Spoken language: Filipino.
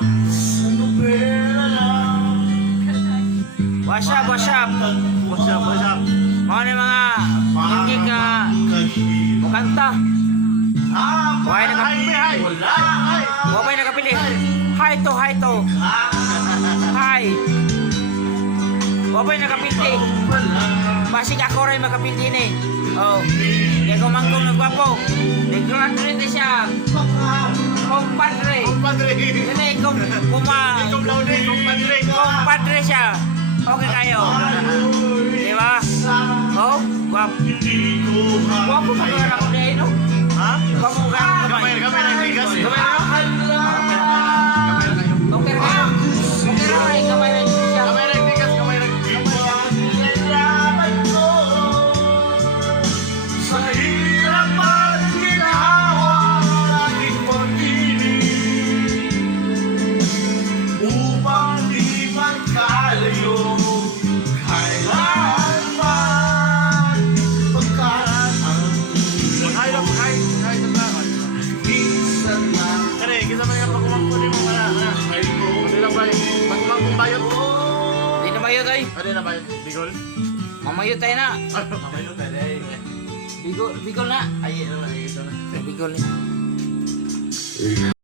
What's up, what's up? What's up, what's up? Mga ni mga hindi ka mukanta. Why na hi! Hi! Wabay nakapili. Hi to, hi to. Hi. Wabay nakapili. Basig ako rin makapili ni. Oh. Kaya kumangkong nagwapo. Nag-graduate siya. Compadre. Compadre! Dili, kum, kuma, lang din, compadre! compadre siya. Okay kayo. Di ba? Oh, guwapo. Guwapo pa kaya ako na no? Kare, kita mo yung pagkumangko ni mo mana. Mana. Ano lang ba? Pagkumangkong bayot. Di na mayo tayo. Ano na bayot? Bigol? Mamayo tayo na. Ano? Mamayot tayo. Bigol, bigol na. Ay, ano na. Ay, na. Bigol na.